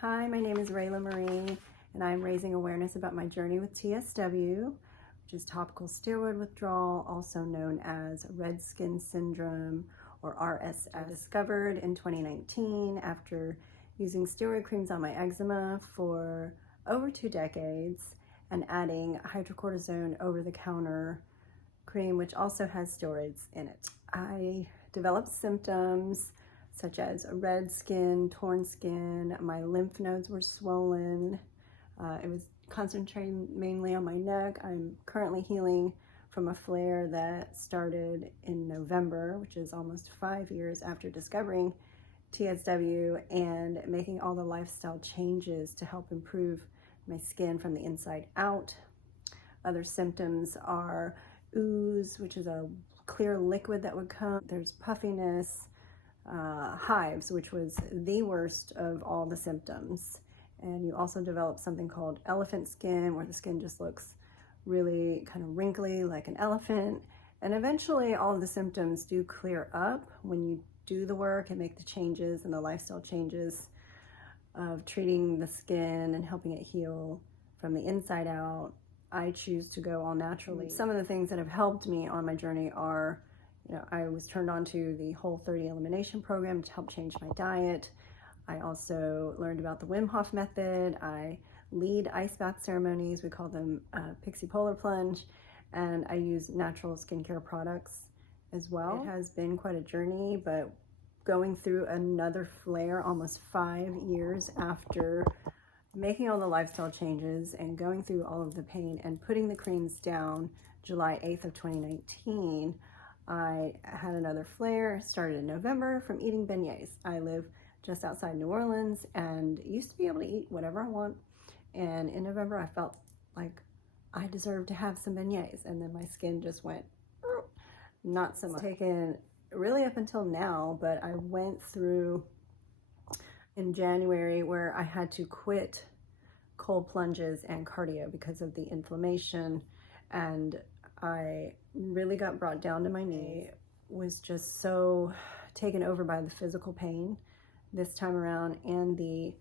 Hi, my name is Rayla Marie, and I'm raising awareness about my journey with TSW, which is topical steroid withdrawal, also known as red skin syndrome or RSS. I discovered in 2019 after using steroid creams on my eczema for over 2 decades and adding hydrocortisone over-the-counter cream, which also has steroids in it. I developed symptoms such as red skin, torn skin, my lymph nodes were swollen. It was concentrating mainly on my neck. I'm currently healing from a flare that started in November, which is almost 5 years after discovering TSW and making all the lifestyle changes to help improve my skin from the inside out. Other symptoms are ooze, which is a clear liquid that would come. There's puffiness, hives, which was the worst of all the symptoms. And you also develop something called elephant skin, where the skin just looks really kind of wrinkly like an elephant. And eventually all of the symptoms do clear up when you do the work and make the changes and the lifestyle changes of treating the skin and helping it heal from the inside out. I choose to go all naturally. Some of the things that have helped me on my journey are, I was turned on to the Whole30 elimination program to help change my diet. I also learned about the Wim Hof method. I lead ice bath ceremonies. We call them Pixie Polar Plunge. And I use natural skincare products as well. It has been quite a journey, but going through another flare almost 5 years after making all the lifestyle changes and going through all of the pain and putting the creams down July 8th of 2019, I had another flare, started in November from eating beignets. I live just outside New Orleans and used to be able to eat whatever I want. And in November, I felt like I deserved to have some beignets. And then my skin just went, not so much. It's taken really up until now, but I went through in January where I had to quit cold plunges and cardio because of the inflammation, and I really got brought down to my knee. Was just so taken over by the physical pain this time around and the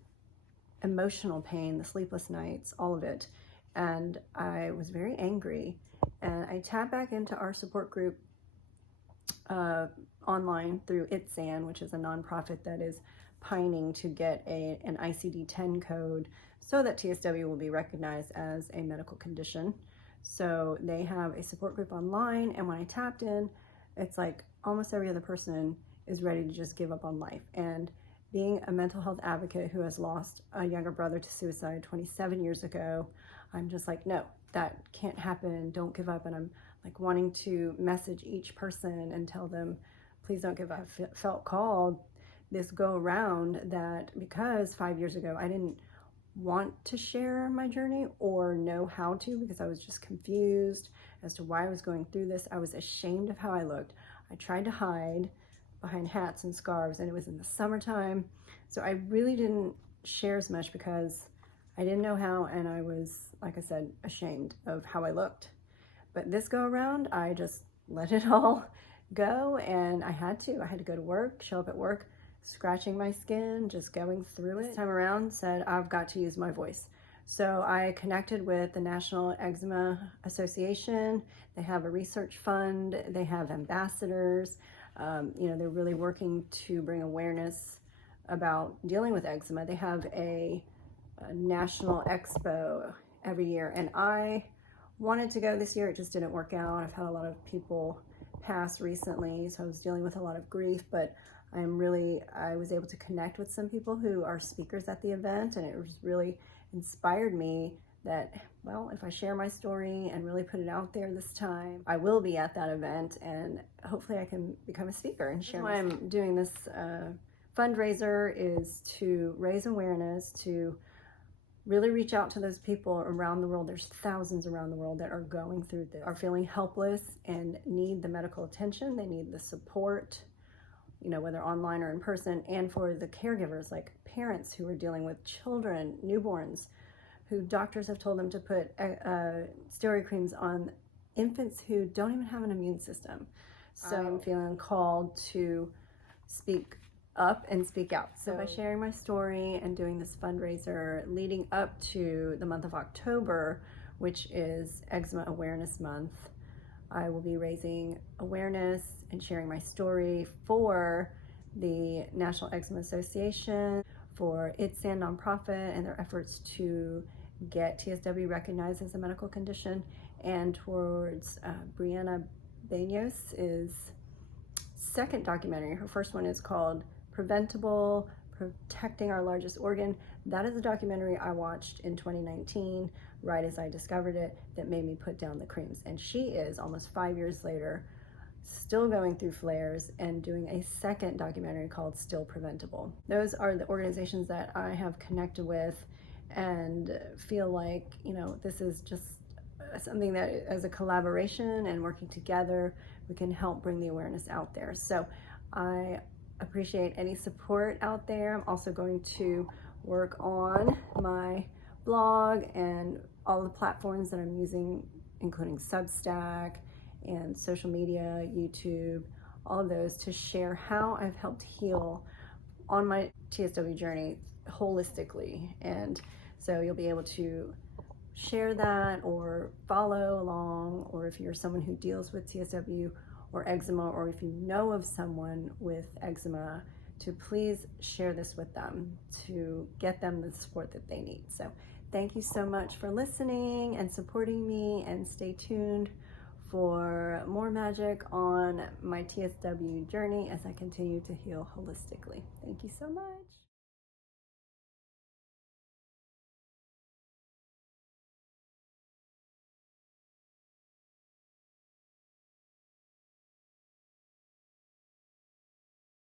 emotional pain, the sleepless nights, all of it. And I was very angry, and I tapped back into our support group online through ITSAN, which is a nonprofit that is pining to get an ICD-10 code so that TSW will be recognized as a medical condition. So they have a support group online, and when I tapped in, it's like almost every other person is ready to just give up on life. And being a mental health advocate who has lost a younger brother to suicide 27 years ago, I'm just like, no, that can't happen, don't give up. And I'm like wanting to message each person and tell them, please don't give up. I felt called this go around that because 5 years ago I didn't want to share my journey or know how to, because I was just confused as to why I was going through this. I was ashamed of how I looked. I tried to hide behind hats and scarves, and it was in the summertime. So I really didn't share as much because I didn't know how, and I was, like I said, ashamed of how I looked. But this go around, I just let it all go, and I had to go to work, show up at work, scratching my skin, just going through it. This time around said, I've got to use my voice. So I connected with the National Eczema Association. They have a research fund. They have ambassadors. They're really working to bring awareness about dealing with eczema. They have a national expo every year, and I wanted to go this year. It just didn't work out. I've had a lot of people pass recently, so I was dealing with a lot of grief, but I was able to connect with some people who are speakers at the event, and it was really inspired me that, well, if I share my story and really put it out there this time, I will be at that event, and hopefully I can become a speaker and share. Why I'm doing this fundraiser is to raise awareness, to really reach out to those people around the world. There's thousands around the world that are going through this, are feeling helpless and need the medical attention. They need the support, whether online or in person, and for the caregivers, like parents who are dealing with children, newborns, who doctors have told them to put steroid creams on infants who don't even have an immune system. So I'm feeling called to speak up and speak out. So by sharing my story and doing this fundraiser leading up to the month of October, which is Eczema Awareness Month, I will be raising awareness and sharing my story for the National Eczema Association, for ITSAN nonprofit and their efforts to get TSW recognized as a medical condition, and towards Brianna Banos' second documentary. Her first one is called Preventable, Protecting Our Largest Organ. That is a documentary I watched in 2019, right as I discovered it, that made me put down the creams. And she is, almost 5 years later, still going through flares and doing a second documentary called Still Preventable. Those are the organizations that I have connected with and feel like, you know, this is just something that as a collaboration and working together, we can help bring the awareness out there. So I appreciate any support out there. I'm also going to work on my blog and all the platforms that I'm using, including Substack and social media, YouTube, all of those, to share how I've helped heal on my TSW journey holistically. And so you'll be able to share that or follow along, or if you're someone who deals with TSW or eczema, or if you know of someone with eczema, to please share this with them to get them the support that they need. So thank you so much for listening and supporting me, and stay tuned for more magic on my TSW journey as I continue to heal holistically. Thank you so much.